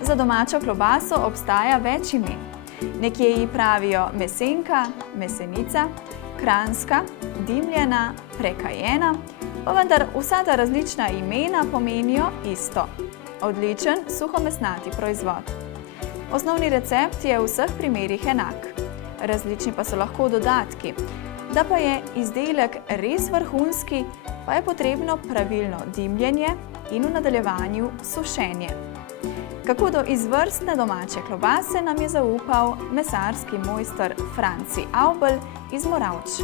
Za domačo klobaso obstaja več imen. Nekje ji pravijo mesenka, mesenica, kranjska, dimljena, prekajena, pa vendar vsa ta različna imena pomenijo isto – odličen suhomesnati proizvod. Osnovni recept je v vseh primerih enak, različni pa so lahko dodatki. Da pa je izdelek res vrhunski, pa je potrebno pravilno dimljenje in v nadaljevanju sušenje. Kako do izvrstne domače klobase nam je zaupal mesarski mojster Franci Avbelj iz Moravč.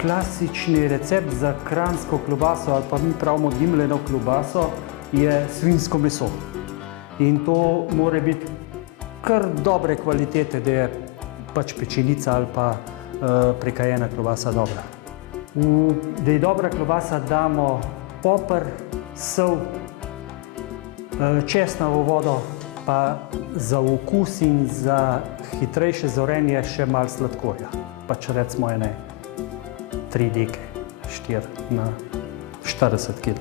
Klasični recept za kranjsko klobaso, ali pa mi pravimo dimljeno klobaso, je svinjsko meso. In to mora biti kar dobre kvalitete, da je pač pečenica ali pa prekajena klobasa dobra. Da je dobra klobasa, damo poper, sol, česnovo vodo, pa za okus in za hitrejše zorenje še malo sladkorja. Pač recimo ene 3 deke, 4 na 40 kg.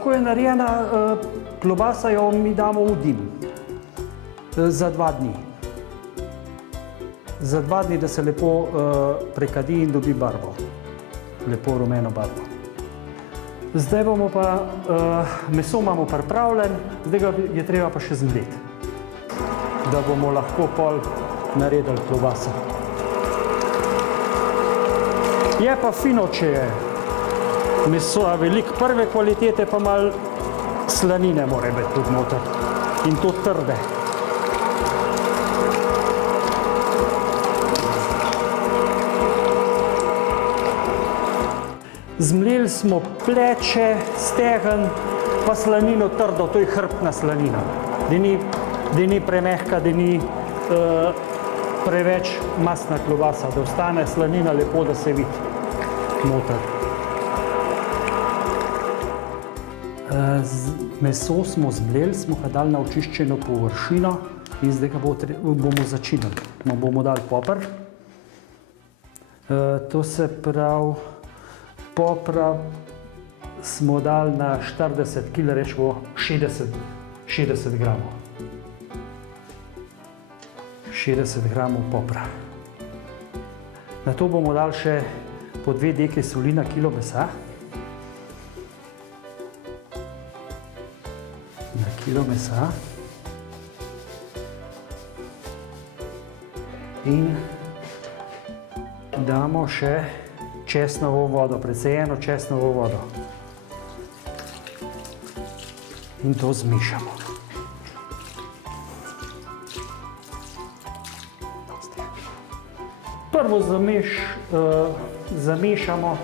Ko je narejena klobasa, jo mi damo v dim za 2 dni. Za 2 dni, da se lepo prekadi in dobi barvo, lepo rumeno barvo. Zdaj bomo pa, meso imamo pripravljen, zdaj ga je treba pa še zmleti, da bomo lahko pol naredili klobaso. Je pa fino, če je meso veliko prve kvalitete, pa malo slanine mora biti tudi noter in to trde. Zmleli smo pleče, stegen, pa slanino trdo, to je hrbtna slanina. Da ni premehka, da ni preveč mastna klobasa, da ostane slanina lepo, da se vidi noter. Meso smo zmleli, smo ga dali na očiščeno površino in zdaj ga bomo začinili. Bomo dali poper. To se pravi, popra smo dali na 40 kg, rečemo 60 gramov. 60 gramov popra. Na to bomo dali še po 2 deke soli na kilo mesa. Na kilo mesa. In damo še česnovo vodo, precejeno česnovo vodo. In to zmešamo. Prvo zamešamo,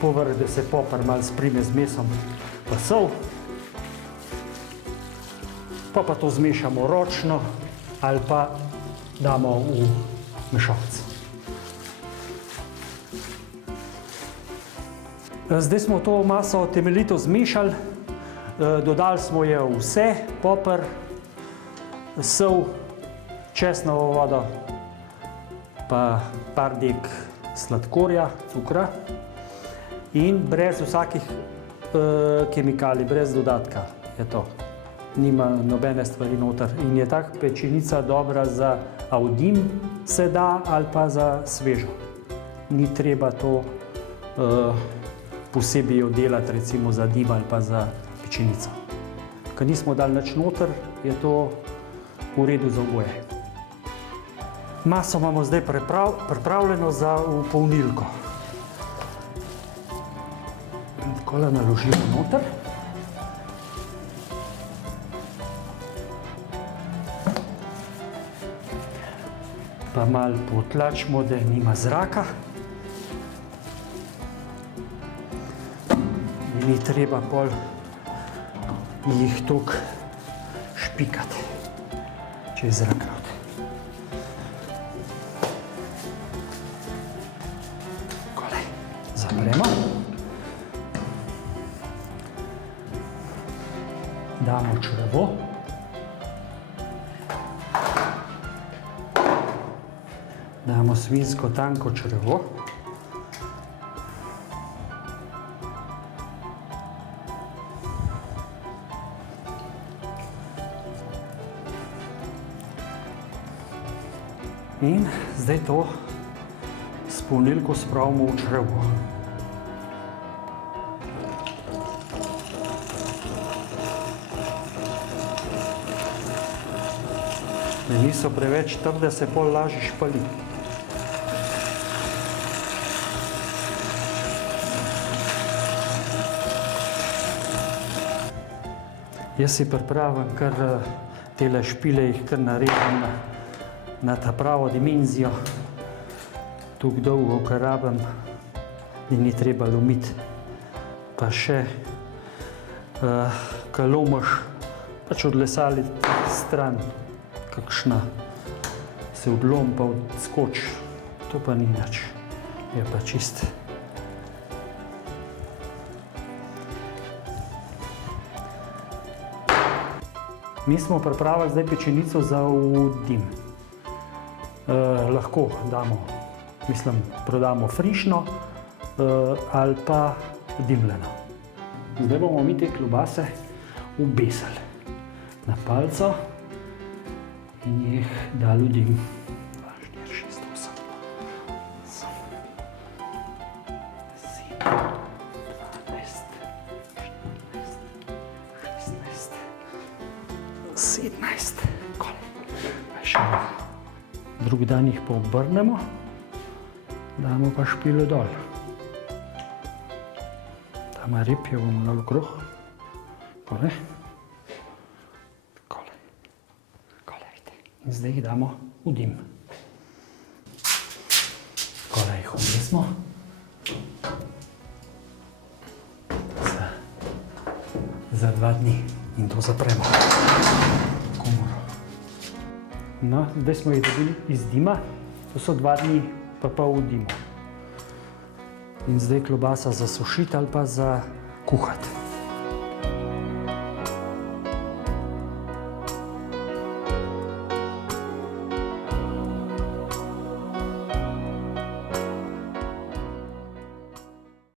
povrh, da se poper malo sprime z mesom, pa sol. Pa to zmešamo ročno ali pa damo v mešalec. Zdaj smo to maso temeljito zmešali, dodali smo jo vse, poper, sol, česnovo vodo, pa par dek sladkorja, cukra in brez vsakih kemikalij, brez dodatka je to. Nima nobene stvari noter in je tak pečenica dobra za avdim se da ali pa za svežo. Ni treba to posebej jo delati recimo za dim ali pa za pečenico. Ker nismo dali nič noter, je to v redu za oboje. Maso imamo zdaj pripravljeno za polnilko. Takole naložimo noter. Pa malo potlačimo, da nima zraka. Ni treba pol jih toliko špikati, če je zrak not. Takole, zapremo. Damo črevo. Damo svinjsko tanko črevo. In zdaj to s polnilko spravimo v črevo. Da niso preveč trde, se pol lažje špali. Jaz si pripravim kar tele špile, jih kar naredim na ta pravo dimenzijo. Tukaj dolgo, kar rabim, da ni treba lomiti. Pa še, ko lomiš, pač odlesali stran, kakšna se odlom pa odskoči. To pa ni nič, je pa čist. Mi smo pripravili zdaj pečenico za v dim. Lahko damo, prodamo frišno ali pa dimljeno. Zdaj bomo mi te klobase obesili na palco in jih dali v dim. 2, 4, 6, 8, 7, 12, 14, 17. Drugi dan jih pa obrnemo, damo pa špilo dol. Damo repje, bomo dali okrog. Takole. Takole. Takole, vidite. In zdaj jih damo v dim. Takole jih obesimo. Za 2 dni in to zapremo. Komoro. No, zdaj smo jih dobili iz dima, to so 2 dni pa pol v dimu. In zdaj klobasa za sušiti ali pa za kuhati.